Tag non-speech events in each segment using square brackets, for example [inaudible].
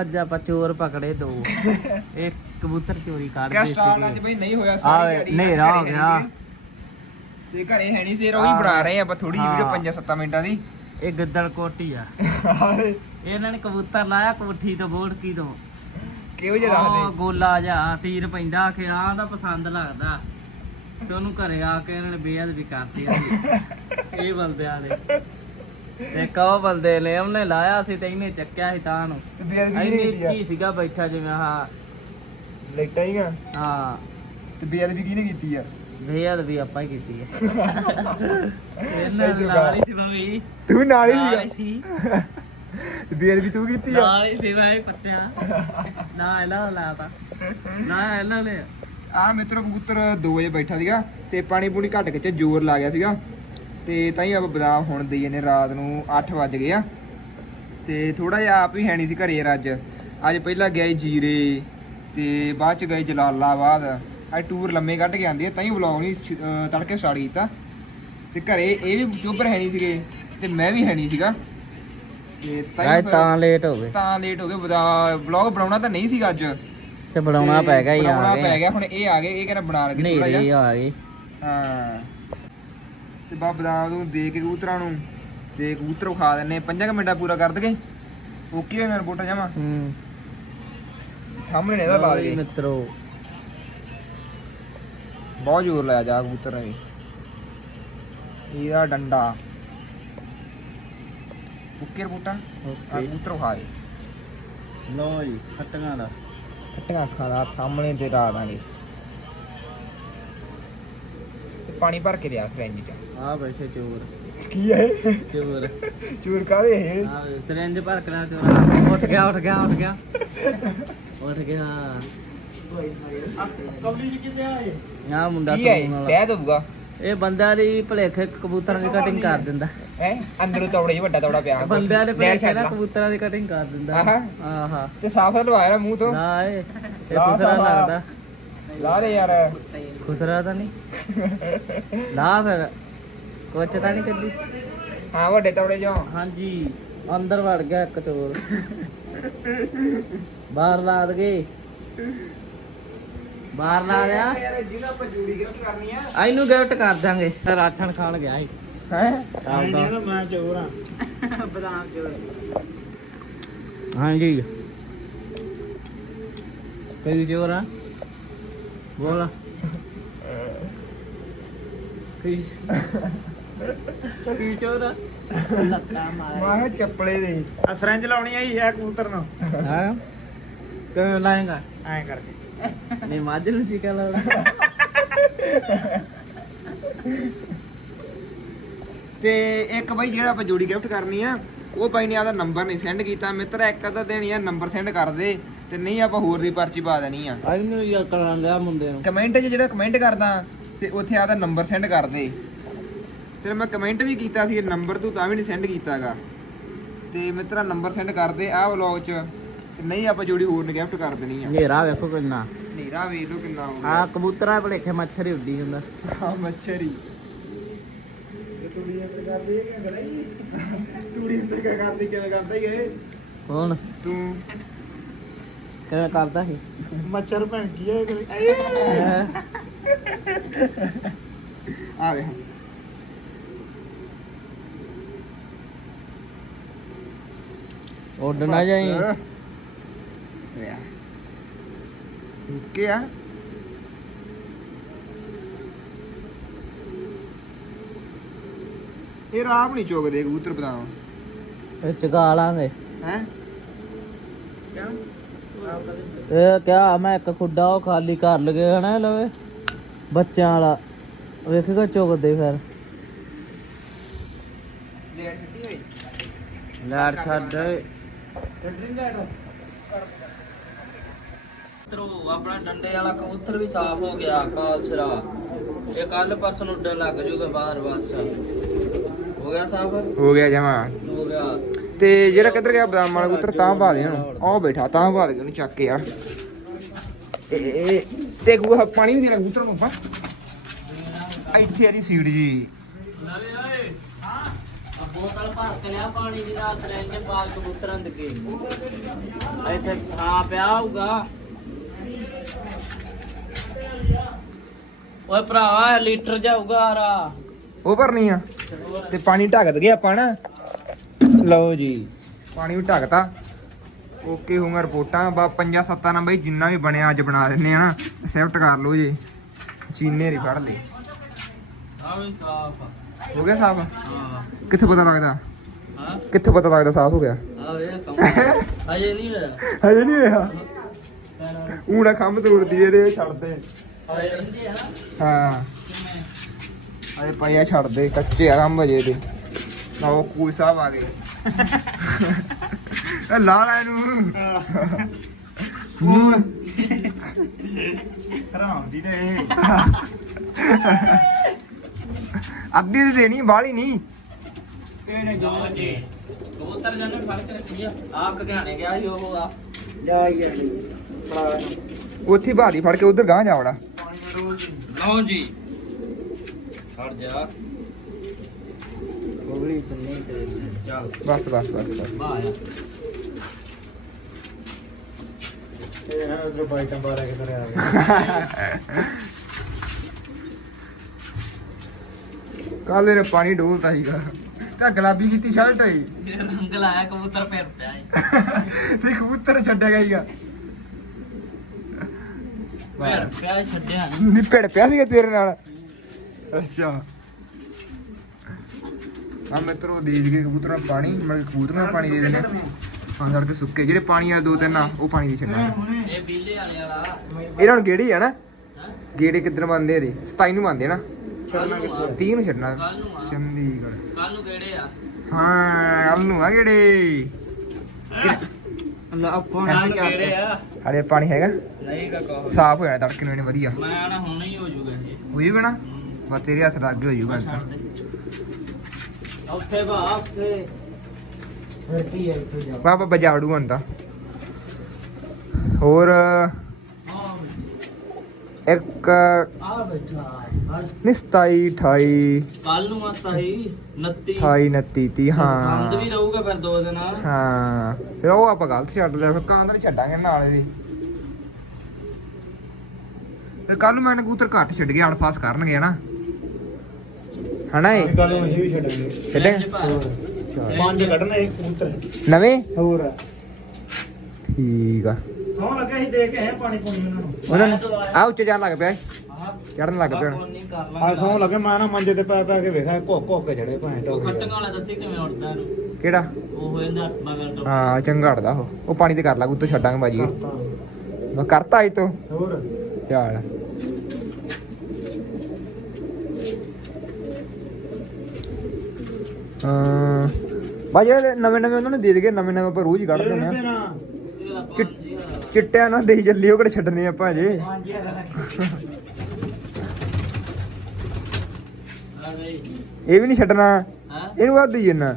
ਅੱਜ ਆਪਾਂ ਚੋਰ ਪਕੜੇ ਦੋ। [laughs] ਇਹ ਕਬੂਤਰ ਚੋਰੀ ਕਿਆ ਕਰਦੇ ਸਟਾਰਟ ਅੱਜ ਸੀਗੇ ਬਈ? ਨਹੀਂ ਹੋਇਆ ਆਹ ਸਾਰੀ ਦਿਹਾੜੀ ਹਨੇਰਾ ਘਰੇ ਹੋ ਹੈ ਨੀ ਗਿਆ। ਸੀਗੇ। ਤੇ ਘਰੇ ਹੈ ਨਹੀਂ ਸੀ ਰੋਜ਼ ਬਣਾ ਰਹੇ ਆਪਾਂ ਥੋੜੀ ਜਿਹੀ ਵੀਡੀਓ ਹਾਂ। 5-7 ਮਿੰਟਾਂ ਦੀ। ਇਹ ਗਿੱਦੜ ਕੋਟੀ ਆ। ਇਹਨਾਂ ਨੇ ਕਬੂਤਰ ਲਾਇਆ ਕੋਠੀ ਤੋਂ ਬੋੜਕੀ ਤੋਂ। ਕਿਹੋ ਜਿਹਾ ਉਹ ਰੱਖਦੇ ਗੋਲਾ ਜਾ ਤੀਰ ਪੈਂਦਾ ਕਿ ਆਹ ਦਾ ਪਸੰਦ ਲੱਗਦਾ। ਤੇ ਉਹਨੂੰ ਘਰੇ ਆ ਕੇ ਇਹਨਾਂ ਨੇ ਬੇਅਦਬੀ ਕਰਤੀ ਆ [laughs] ਇਹ ਬੰਦਿਆਂ ਨੇ ਤੇ ਕਹੋ ਬੰਦੇ ਨੇ ਉਹਨੇ ਲਾਇਆ ਸੀ ਤੇ ਇਹਨੇ ਚੱਕਿਆ ਸੀ ਤਾਂ ਨੂੰ। ਤੇ ਕੀਤੀ ਉੱਚੀ ਸੀਗਾ ਬੈਠਾ ਜਿਵੇਂ ਆ ਲੈਟਾਂ ਹੀ ਆ? ਹਾਂ। ਤੇ ਬੇਅਦਬੀ ਕਿਹਨੇ ਕੀਤੀ ਆ? ਬੇਅਦਬੀ ਆਪਾਂ ਹੀ ਕੀਤੀ ਹੈ [laughs] ਇਹਨਾਂ ਨਾਲ ਹੀ ਸੀ ਮੈਂ ਵੀ। ਤੂੰ ਨਾਲ ਹੀ ਹੀ ਸੀ। ਤੇ ਬੇਅਦਬੀ ਤੂੰ ਕੀਤੀ ਆ? ਨਾਲ ਹੀ ਸੀ ਮੈਂ ਵੀ ਪੱਟਿਆ। ਨਾ ਇਹਨਾਂ ਲਾਤਾ। ਨਾ ਇਹਨਾਂ ਨੇ। ਆ ਮਿੱਤਰੋ ਕਬੂਤਰ 2 ਵਜੇ ਬੈਠਾ ਸੀਗਾ ਤੇ ਪਾਣੀ ਪੂਣੀ ਘੱਟ ਕੇ ਚ ਜ਼ੋਰ ਲਾ ਗਿਆ ਸੀਗਾ। ਤੇ ਤਾਂ ਹੀ ਆਪਾਂ ਬਦਾਮ ਹੁਣ ਦੇਈ ਨੇ ਰਾਤ ਨੂੰ 8 ਵੱਜ ਗਏ ਆ। ਤੇ ਥੋੜਾ ਜਿਹਾ ਆਪ ਵੀ ਹੈ ਨਹੀਂ ਸੀ ਘਰੇ ਯਾਰ ਅੱਜ। ਅੱਜ ਪਹਿਲਾਂ ਸੀ ਜੀਰੇ ਤੇ ਬਾਅਦ ਚ ਗਏ ਜਲਾਲਾਬਾਦ। ਅੱਜ ਟੂਰ ਲੰਮੇ ਕੱਢ ਕੇ ਆਂਦੀ ਆ ਤਾਂ ਹੀ ਵਲੌਗ ਨਹੀਂ ਤੜਕੇ ਸਟਾਰਟ ਕੀਤਾ। ਤੇ ਘਰੇ ਇਹ ਵੀ ਚੁੱਪ ਹੈ ਨਹੀਂ ਸੀਗੇ ਤੇ ਮੈਂ ਵੀ ਹੈ ਨਹੀਂ ਸੀਗਾ। ਤੇ ਤਾਂ ਲੇਟ ਹੋ ਗਏ। ਤਾਂ ਲੇਟ ਹੋ ਗਏ। ਵਲੌਗ ਬਣਾਉਣਾ ਤਾਂ ਨਹੀਂ ਸੀਗਾ ਅੱਜ। ਤੇ ਬਣਾਉਣਾ ਪੈ ਗਿਆ ਹੀ ਆ ਬਣਾਉਣਾ ਪੈ ਗਏ ਗਿਆ ਹੁਣ ਇਹ ਆ ਗਏ ਇਹ ਕਹਿੰਦਾ ਬਣਾ ਲਗੇ ਨਹੀਂ ਥੋੜਾ ਜਿਹਾ। ਆ ਗਈ ਹਾਂ। ਤੇ ਬਾ ਬਦਾਮ ਨੂੰ ਦੇ ਕੇ ਕਬੂਤਰਾਂ ਨੂੰ ਤੇ ਕਬੂਤਰ ਖਾ ਦਿੰਨੇ 5 ਮਿੰਟਾਂ ਪੂਰਾ ਕਰ ਦਗੇ। ਓਕੇ ਹੋਇਆ ਮੇਰਾ ਬੋਟਾ ਜਾਵਾਂ ਹੂੰ। ਸਾਹਮਣੇ ਨੇ ਇਹਦਾ ਲਾ ਲਓ ਜੀ ਮਿੱਤਰੋ। ਬਹੁਤ ਜ਼ੋਰ ਲਾਇਆ ਜਾ ਕਬੂਤਰ ਨੇ ਇਹਦਾ ਡੰਡਾ। ਓਕੇ ਬੋਟਾ ਆ ਓਕੇ ਕਬੂਤਰ ਖਾ ਦੇ। ਲੋ ਜੀ ਖੱਟੀਆਂ ਦਾ। ਖੱਟੀਆਂ ਦਾ ਸਾਹਮਣੇ ਤੇ ਰਾ ਦਾਂਗੇ ਪਾਣੀ ਭਰ ਕੇ ਲਿਆ ਸਰੰਜ ਚ। ਆ ਬੈਠੇ ਚੋਰ। ਕੀ ਹੈ ਚੋਰ। ਚੂਰ ਕਾਦੇ ਇਹ? ਆ ਸਿਰੰਜ ਭਰ ਕੇ ਲਿਆ ਚੋਰ। ਉੱਠ ਗਿਆ ਉੱਠ ਗਿਆ ਉੱਠ ਗਿਆ। ਉੱਠ ਗਿਆ। ਕਬਲੀ ਜੀ ਕਿੱਥੇ ਆਏ ਆ ਮੁੰਡਾ ਕੀ ਹੈ। ਸਹਿਦ ਹੋਊਗਾ ਇਹ ਬੰਦਿਆਂ ਦੀ ਭਲੇਖੇ ਕਬੂਤਰਾਂ ਦੀ ਕਟਿੰਗ ਕਰ ਦਿੰਦਾ। ਹੈ? ਅੰਦਰੋਂ ਤੌੜੇ ਹੀ ਵੱਡਾ ਤੌੜਾ ਪਿਆ। ਬੰਦਿਆਂ ਦੇ ਭਲੇਖੇ ਛੱਡ ਨਾ ਲਾ। ਕਬੂਤਰਾਂ ਦੀ ਕਟਿੰਗ ਕਰ ਦਿੰਦਾ। ਆਹਾ। ਆਹਾ। ਤੇ ਸਾਫ਼ ਲਵਾਇਆ ਮੂੰਹ ਤੋਂ। ਨਾ ਇਹ। ਸਾਲਾ। ਲੱਗਦਾ। ਲਾ ਦੇ ਯਾਰ। ਖੁਸਰਾ ਤਾਂ ਨਹੀਂ। ਲਾ ਫਿਰ। ਕੁਛ ਤਾਂ ਨਹੀਂ ਕੱਢੀ। ਹਾਂ ਵੱਡੇ ਤੌੜੇ ਜੋ ਹਾਂਜੀ ਅੰਦਰ ਵੜ ਗਿਆ ਇੱਕ ਚੋਰ। ਬਾਹਰ ਲਾ ਦਗੇ। ਬਾਹਰ ਲਾ ਯਾਰ ਜਿਹਦਾ ਆਪਾਂ ਜੂੜੀ ਗਿਫਟ ਕਰਨੀ ਆ। ਆ ਇਹਨੂੰ ਗਿਫਟ ਕਰ ਦਾਂਗੇ। ਰਾਠਣ ਖਾਣ ਗਿਆ ਸੀ ਹੈ? ਆਪਦਾ। ਮੈਂ ਚੋਰ ਆ। ਬਦਾਮ ਚੋਰ। ਹਾਂਜੀ। ਕਈ ਚੋਰ ਆ? ਬੋਲ। [laughs] ਕੀ ਕੀ ਚੋਰ ਆ। ਮੈਂ ਚੱਪਲੇ ਦੇ। ਆ ਸਰੰਜ ਲਾਉਣੀ ਆਈ ਹੈ ਕਬੂਤਰ ਨੂੰ। ਹਾਂ। ਕਿਵੇਂ ਲਾਏਗਾ ਐਂ ਕਰਕੇ। ਨਹੀਂ ਮੱਝ ਨੂੰ ਟੀਕਾ ਲਾਉਣਾ ਤੇ ਇੱਕ ਬਾਈ ਜਿਹੜਾ ਆਪਾਂ ਜੋੜੀ ਗਿਫਟ ਕਰਨੀ ਆ ਉਹ ਬਾਈ ਨੇ ਆਦਾ ਨੰਬਰ ਨਹੀਂ ਸੈਂਡ ਕੀਤਾ। ਮਿੱਤਰ ਇੱਕ ਅੱਧਾ ਦੇਣੀ ਆ ਨੰਬਰ ਸੈਂਡ ਕਰ ਦੇ। ਤੇ ਨਹੀਂ ਆਪਾਂ ਹੋਰ ਦੀ ਪਰਚੀ ਪਾ ਦੇਣੀ ਆ। ਅੱਜ ਨੂੰ ਯਾਰ ਕਰਾਂ ਲਿਆ ਮੁੰਡੇ ਨੂੰ। ਕਮੈਂਟ 'ਚ ਜਿਹੜਾ ਕਮੈਂਟ ਕਰਦਾ ਤੇ ਉੱਥੇ ਆਦਾ ਨੰਬਰ ਸੈਂਡ ਕਰ ਦੇ। ਤੇ ਮੈਂ ਕਮੈਂਟ ਵੀ ਕੀਤਾ ਸੀ ਨੰਬਰ ਤੂੰ ਤਾਂ ਵੀ ਨਹੀਂ ਸੈਂਡ ਕੀਤਾਗਾ। ਤੇ ਮਿੱਤਰਾ ਨੰਬਰ ਸੈਂਡ ਕਰ ਦੇ ਆਹ ਵਲੌਗ 'ਚ। ਤੇ ਨਹੀਂ ਆਪਾਂ ਜੋੜੀ ਹੋਰ ਨੇ ਗਿਫਟ ਕਰ ਦੇਣੀ ਆ। ਹਨੇਰਾ ਵੇਖੋ ਕਿੰਨਾ। ਨੀਰਾ ਵੇਖ ਲਓ ਕਿੰਨਾ ਹੋ ਆ ਕਬੂਤਰਾਂ ਭਲੇਖੇ ਮੱਛਰ ਹੀ ਉੱਡੀ ਜਾਂਦਾ। ਆ ਮੱਛਰੀ ਇਹ ਤੂੜੀ ਅੰਦਰ ਕਰਦੀ ਹੈ ਕਿ ਗਲਾਈ ਤੂੜੀ ਅੰਦਰ ਕਿਆ ਕਰਦੀ ਕਿਵੇਂ ਕਰਦਾ ਹੀ ਇਹ? ਕੌਣ? ਤੂੰ। ਕਿਵੇਂ ਕਰਦਾ ਸੀ ਮੱਛਰ ਭਣ ਕੀ ਹੈ ਆ ਵੇ ਉੱਡ ਨਾ ਜਾਈ। ਵੇ ਕੀ ਆ? ਇਹ ਰਾਮ ਨਹੀਂ ਚੋਕਦੇ ਕਬੂਤਰ ਬਦਾਮ ਇਹ ਚਗਾ ਲਾਂਗੇ। ਹੈ? ਇਹ ਕਿਆ ਮੈਂ ਇੱਕ ਖੁੱਡਾ ਉਹ ਖਾਲੀ ਕਰ ਲਗੇ ਹਨਾ ਲਵੇ। ਬੱਚਿਆਂ ਵਾਲਾ। ਵੇਖੇਗਾ ਚੁਗਦੇ ਫਿਰ। ਲੇਟ ਛੱਡੀ। ਮਿੱਤਰੋ ਆਪਣਾ ਡੰਡੇ ਵਾਲਾ ਕਬੂਤਰ ਵੀ ਸਾਫ਼ ਹੋ ਗਿਆ ਕਾਲਸਰਾ ਇਹ ਕੱਲ ਪਰਸੋਂ ਉੱਡਣ ਲੱਗ ਜੂਗਾ ਬਾਹਰ ਬਸ ਹੋ ਗਿਆ ਸਾਫ਼? ਹੋ ਗਿਆ ਜਮਾ। ਹੋ ਗਿਆ। ਤੇ ਜਿਹੜਾ ਕਿੱਧਰ ਗਿਆ ਬਦਾਮ ਵਾਲਾ ਕਬੂਤਰ ਤਾਂ ਪਾ ਦੇ ਉਹਨੂੰ। ਉਹ ਬੈਠਾ ਤਾਂ ਪਾ ਦੇ ਉਹਨੂੰ ਚੱਕ ਕੇ ਯਾਰ। ਇਹ ਤੇ ਕਬੂਤਰ ਪਾਣੀ ਵੀ ਦੇ ਕਬੂਤਰ ਨੂੰ ਪਾ ਇੱਥੇ ਆਰੀ ਸੀੜ ਜੀ। ਬੋਤਲ ਭਰ ਕੇ ਲਿਆ ਪਾਣੀ ਦੀ ਨਾਲ ਸਰੇਂਜ ਦੇ ਪਾਲ ਕਬੂਤਰਾਂ ਦੇ ਕੇ ਇੱਥੇ ਹਾਂ ਪਿਆ ਹੋਊਗਾ। ਓਏ ਭਰਾਵਾ ਲੀਟਰ ਜਾਊਗਾ ਆਰਾ ਉਹ ਭਰਨੀ ਆ। ਤੇ ਪਾਣੀ ਢੱਕ ਦਗੇ ਆਪਾਂ ਨਾ। ਲਓ ਜੀ ਪਾਣੀ ਵੀ ਢੱਕਤਾ। ਓਕੇ ਹੋਊਗਾ ਰਿਪੋਰਟਾਂ। ਬਾ ਪੰਜਾਂ ਸੱਤਾਂ ਨਾਲ ਬਈ ਜਿੰਨਾ ਵੀ ਬਣਿਆ ਅੱਜ ਬਣਾ ਦਿੰਨੇ ਆ ਨਾ ਐਕਸੈਪਟ ਕਰ ਲਓ ਜੀ। ਚੀਨੇ ਰੀ ਫੜ ਲਈ ਆ ਵੀ ਸਾਫ਼ ਆ। ਹੋ ਗਿਆ ਸਾਫ਼? ਹਾਂ। ਕਿੱਥੇ ਪਤਾ ਲੱਗਦਾ? ਹਾਂ? ਕਿੱਥੇ ਪਤਾ ਲੱਗਦਾ ਸਾਫ਼ ਹੋ ਗਿਆ? ਆ ਵੇ ਕੰਮ ਨਹੀਂ ਹੋਇਆ। ਹਜੇ ਨਹੀਂ ਹੋਇਆ? ਊੜਾ ਖੰਭ ਤੋੜਦੀ ਇਹਦੇ ਛੱਡਦੇ। ਨਾ। ਹਾਂ। ਅਰੇ ਪਈਆ ਛੱਡਦੇ ਕੱਚੇ ਆ ਖੰਭ ਅਜੇ ਦੇ ਨਾ ਉਹ ਕੂਲ ਸਾਹਿਬ ਆ ਗਏ। ਇਹ ਲਾ ਲੈ ਇਹਨੂੰ। ਮੂੰਹ ਹਰਾਮ ਦੀ ਨੇ [laughs] ਅੱਧੀ ਦੀ ਦੇਣੀ ਬਾਹਲੀ ਨਹੀਂ। ਜੀ ਕਬੂਤਰ ਜਨ ਫੜ ਕੇ ਰੱਖੀ ਆ ਆਪ ਕਹਾਣੇ ਗਿਆ ਸੀ ਉਹ ਆ। ਜਾ ਹੀ ਗਿਆ ਉੱਥੇ ਬਾਹਰੀ ਫੜ ਕੇ ਉਧਰ ਗਾਂ ਜਾਵੜਾ ਲਓ ਜੀ। ਖੜ ਜਾ। ਬਗਲੀ ਬੰਨੇ ਤੇ ਚੱਲ ਬਸ। ਬਸ ਬਸ ਇਹ ਨਾ ਉਧਰ ਬਾਈਟਾਂ ਬਾਰਾ ਕਿਧਰ ਆ ਗਿਆ [laughs] ਕੱਲ ਇਹਨੇ ਪਾਣੀ ਡੋਲਤਾ ਸੀਗਾ। ਤਾਂ ਗੁਲਾਬੀ ਕੀਤੀ ਸ਼ਰਟ ਹੋਈ ਰੰਗ ਲਾਇਆ ਕਬੂਤਰ ਫਿਰ ਪਿਆ ਏ ਤੇ ਕਬੂਤਰ ਛੱਡਿਆ ਗਿਆ ਸੀਗਾ। ਫਿਰ ਪਿਆ ਛੱਡਿਆ ਨੀ। ਨਿਪੜ ਪਿਆ ਸੀਗਾ ਤੇਰੇ ਨਾਲ। ਅੱਛਾ। ਆ ਮਿੱਤਰੋ ਦੇ ਦੇ ਕਬੂਤਰਾਂ ਨੂੰ ਪਾਣੀ ਮਤਲਬ ਕਬੂਤਰਾਂ ਨੂੰ ਪਾਣੀ ਦੇ ਦੇਣੇ ਹਾਂ ਕਰਕੇ ਸੁੱਕੇ। ਜਿਹੜੇ ਪਾਣੀ ਆ ਦੋ ਤਿੰਨ ਆ ਉਹ ਪਾਣੀ ਦੀ ਛੱਡਾਂਗੇ। ਇਹ ਬੀਲੇ ਵਾਲੇ ਵਾਲਾ। ਇਹਨਾਂ ਨੂੰ ਗੇੜੀ ਆ ਨਾ। ਹਾਂ? ਗੇੜੇ ਕਿੱਧਰ ਬੰਦੇ ਇਹਦੇ? 27 ਨੂੰ ਬੰਦੇ ਨਾ। ਕੱਲ ਨੂੰ ਆ? 30 ਨੂੰ ਛੱਡਣਾ। ਆ। ਚੰਡੀਗੜ੍ਹ। ਕੱਲ ਨੂੰ ਕਿਹੜੇ ਆ? ਹਾਂ ਕੱਲ ਨੂੰ ਆ ਗੇੜੇ ਅੱਲਾ ਆਪਾਂ ਕੱਲ ਨੂੰ ਕਿਹੜੇ ਆ? ਹਲੇ ਪਾਣੀ ਹੈਗਾ। ਨਹੀਂ ਕਾ ਕਹੋ ਸਾਫ਼ ਹੋ ਜਾਣਾ ਤੜਕੇ ਨੂੰ ਇਹਨੇ ਵਧੀਆ। ਮੈਂ ਨਾ ਹੁਣ ਹੀ ਹੋ ਜੂਗਾ ਇਹ। ਹੋ ਨਾ? ਬਸ ਤੇਰੇ ਹੱਥ ਲੱਗ ਹੋ ਛੱਡ ਦੇ। ਉੱਥੇ ਬਾ ਉੱਥੇ। ਕੀ ਹੈ ਇੱਥੇ ਜਾ। ਬਾਬਾ ਬਜਾੜੂ ਤਾਂ ਹੋਰ ਇੱਕ ਆ ਬੈਠਾ ਨਹੀਂ 27 28 ਕੱਲ ਨੂੰ ਮਸਤਾ ਹੀ 29 28 29 30 ਬੰਦ ਹਾਂ ਵੀ ਰਹੂਗਾ ਫਿਰ ਦੋ ਦਿਨ। ਹਾਂ। ਫਿਰ ਉਹ ਆਪਾਂ ਗਲਤ ਛੱਡ ਲਿਆ ਫਿਰ ਕਾਂ ਦਾ ਨਹੀਂ ਛੱਡਾਂਗੇ ਨਾਲ ਇਹਦੇ। ਤੇ ਕੱਲ ਨੂੰ ਮੈਂ ਕਬੂਤਰ ਘੱਟ ਛੱਡ ਗਿਆ ਅੜਫਾਸ ਕਰਨਗੇ ਹਨਾ? ਹਨਾ ਇਹ? ਗੱਲ ਨੂੰ ਇਹ ਵੀ ਛੱਡਾਂਗੇ। ਛੱਡੇ? ਪੰਜ ਕੱਢਣੇ ਕਬੂਤਰ। ਨਵੇਂ? ਹੋਰ। ਠੀਕ ਆ। ਸੌਂ ਲੱਗੇ ਸੀ ਦੇ ਕੇ ਹੈ ਪਾਣੀ ਪਾਣੀ ਉਹਨਾਂ ਨੂੰ। ਉਹਨਾਂ ਨੂੰ ਆ ਉੱਚੇ ਜਾਣ ਲੱਗ ਪਿਆ। ਚੜਨ ਲੱਗ ਪਿਆ। ਹੁਣ। ਨਹੀਂ ਕਰ ਆ ਸੌਂ ਲੱਗੇ ਮੈਂ ਨਾ ਮੰਜੇ ਤੇ ਪੈ ਪੈ ਕੇ ਵੇਖਿਆ ਘੁੱਕ ਘੁੱਕ ਕੇ ਚੜੇ ਭਾਂ ਉਹ ਟੋਕ ਖੱਟਣ ਵਾਲਾ। ਦੱਸੀ ਕਿਵੇਂ ਉੜਦਾ ਇਹਨੂੰ। ਕਿਹੜਾ? ਉਹ ਜਾਂਦਾ ਮਗਰ ਤੋਂ ਹਾਂ ਚੰਗਾ ਹਟਦਾ ਉਹ। ਉਹ ਪਾਣੀ ਤੇ ਕਰ ਲਾ ਉੱਤੋਂ ਛੱਡਾਂਗੇ ਬਾਜੀ ਮੈਂ ਕਰਤਾ ਅੱਜ ਤੋਂ। ਹੋਰ? ਚੱਲ। ਹਾਂ। ਬਾਈ ਜਿਹੜੇ ਨਵੇਂ ਨਵੇਂ ਉਹਨਾਂ ਨੂੰ ਦੇ ਦੇਗੇ ਨਵੇਂ ਨਵੇਂ ਆਪਾਂ ਰੋਜ਼ ਹੀ ਕੱਢਦੇ ਨੇ ਨਾ। ਇਹਦਾ ਚਿੱਟ- ਪੰਜ ਹਜ਼ਾਰ ਵਾਲਾ। ਚਿੱਟਿਆਂ ਨਾਲ ਦੇਈ ਚੱਲੀ ਉਹ ਕਿਹੜੇ ਛੱਡਨੇ ਆਪਾਂ ਆ ਗਈ ਇਹ ਵੀ ਨਹੀਂ ਛੱਡਣਾ। ਇਹਨੂੰ ਕਾ ਦੇਈ ਜੰਨਾ।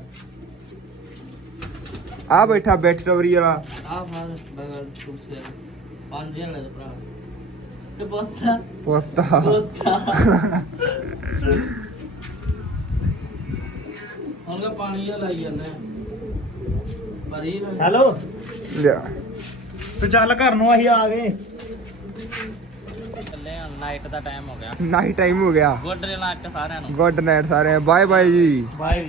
ਆ ਬੈਠਾ ਬੈਠ ਟਵਰੀ ਵਾਲਾ। ਆ ਫਾਰ ਬਗਲ ਕੁਰਸੇ ਪੰਜ ਹਜ਼ਾਰ ਦਾ ਭਰਾ। ਤੇ ਪੋਤਾ? ਪੋਤਾ। ਪੋਤਾ। ਹੁਣ ਪਾਣੀ ਜਿਹਾ ਲਾਈ ਜਾਂਦਾ ਭਰੀ ਨਾ ਹੈਲੋ? ਲਿਆ। ਤੂੰ ਚੱਲ ਘਰ ਨੂੰ ਅਸੀਂ ਆ ਗਏ। ਚੱਲੇ ਨਾਈਟ ਦਾ ਟਾਈਮ ਹੋ ਗਿਆ। ਨਾਈਟ ਟਾਈਮ ਹੋ ਗਿਆ। ਗੁੱਡ ਨਾਈਟ ਸਾਰਿਆਂ ਨੂੰ। ਗੁੱਡ ਨਾਈਟ ਸਾਰਿਆਂ ਬਾਏ ਬਾਏ ਜੀ। ਬਾਏ